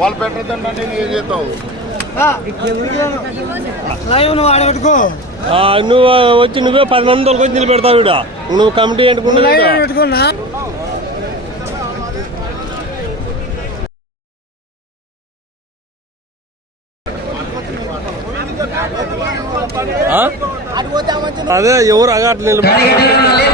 వాళ్ళు పెట్టద్దంటే ఏం చేస్తావు? లైవ్ నువ్వు ఆడబెట్టుకో ఆ, నువ్వు వచ్చి నువ్వే పది మంది వాళ్ళకి వచ్చి నిలబెడతావు నువ్వు కమిటీ ఎంటుకున్నావు అదే ఎవరు అగట్లు నిలబడి